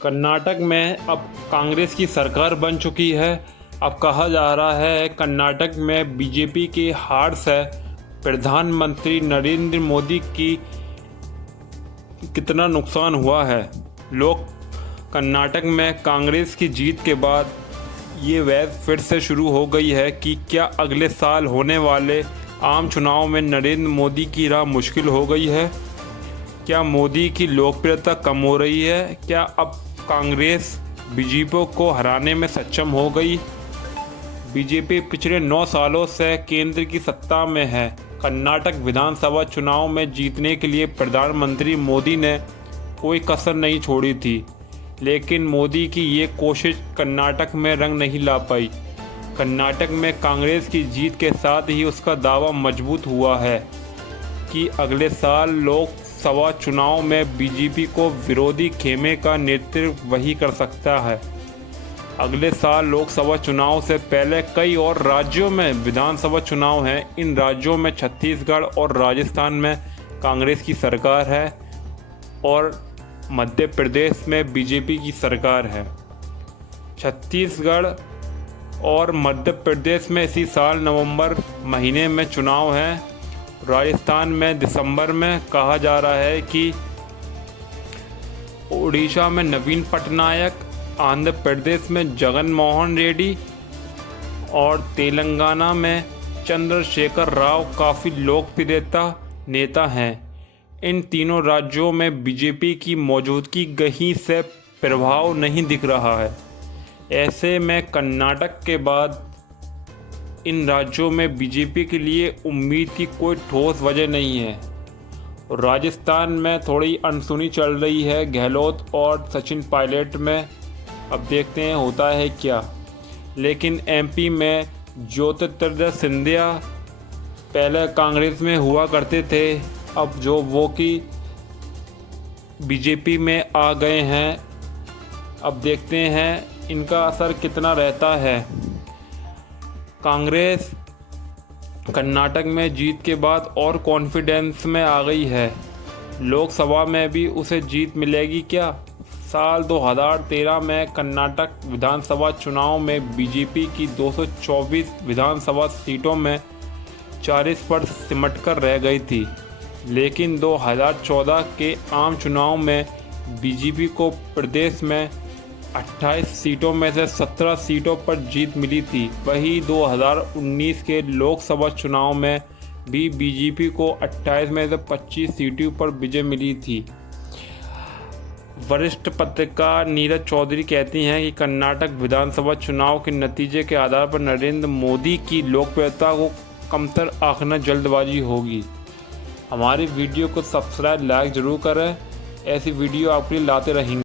कर्नाटक में अब कांग्रेस की सरकार बन चुकी है। अब कहा जा रहा है कर्नाटक में बीजेपी की हार से प्रधानमंत्री नरेंद्र मोदी की कितना नुकसान हुआ है। लोग कर्नाटक में कांग्रेस की जीत के बाद ये बहस फिर से शुरू हो गई है कि क्या अगले साल होने वाले आम चुनाव में नरेंद्र मोदी की राह मुश्किल हो गई है। क्या मोदी की लोकप्रियता कम हो रही है। क्या अब कांग्रेस बीजेपी को हराने में सक्षम हो गई। बीजेपी पिछले 9 सालों से केंद्र की सत्ता में है। कर्नाटक विधानसभा चुनाव में जीतने के लिए प्रधानमंत्री मोदी ने कोई कसर नहीं छोड़ी थी, लेकिन मोदी की ये कोशिश कर्नाटक में रंग नहीं ला पाई। कर्नाटक में कांग्रेस की जीत के साथ ही उसका दावा मजबूत हुआ है कि अगले साल लोकसभा चुनाव में बीजेपी को विरोधी खेमे का नेतृत्व वही कर सकता है। अगले साल लोकसभा चुनाव से पहले कई और राज्यों में विधानसभा चुनाव हैं। इन राज्यों में छत्तीसगढ़ और राजस्थान में कांग्रेस की सरकार है और मध्य प्रदेश में बीजेपी की सरकार है। छत्तीसगढ़ और मध्य प्रदेश में इसी साल नवंबर महीने में चुनाव है। राजस्थान में दिसंबर में। कहा जा रहा है कि उड़ीसा में नवीन पटनायक, आंध्र प्रदेश में जगन मोहन रेड्डी और तेलंगाना में चंद्रशेखर राव काफ़ी लोकप्रियता नेता हैं। इन तीनों राज्यों में बीजेपी की मौजूदगी कहीं से प्रभाव नहीं दिख रहा है। ऐसे में कर्नाटक के बाद इन राज्यों में बीजेपी के लिए उम्मीद की कोई ठोस वजह नहीं है। राजस्थान में थोड़ी अनसुनी चल रही है गहलोत और सचिन पायलट में। अब देखते हैं होता है क्या। लेकिन एमपी में ज्योतिरादित्य सिंधिया पहले कांग्रेस में हुआ करते थे, अब जो वो कि बीजेपी में आ गए हैं। अब देखते हैं इनका असर कितना रहता है। कांग्रेस कर्नाटक में जीत के बाद और कॉन्फिडेंस में आ गई है। लोकसभा में भी उसे जीत मिलेगी क्या। साल 2013 में कर्नाटक विधानसभा चुनाव में बीजेपी की 224 विधानसभा सीटों में 40 पर सिमटकर रह गई थी, लेकिन 2014 के आम चुनाव में बीजेपी को प्रदेश में 28 सीटों में से 17 सीटों पर जीत मिली थी। वहीं 2019 के लोकसभा चुनाव में भी बीजेपी को 28 में से 25 सीटों पर विजय मिली थी। वरिष्ठ पत्रकार नीरज चौधरी कहती हैं कि कर्नाटक विधानसभा चुनाव के नतीजे के आधार पर नरेंद्र मोदी की लोकप्रियता को कमतर आंकना जल्दबाजी होगी। हमारी वीडियो को सब्सक्राइब लाइक ज़रूर करें। ऐसी वीडियो आपके लिए लाते रहेंगे।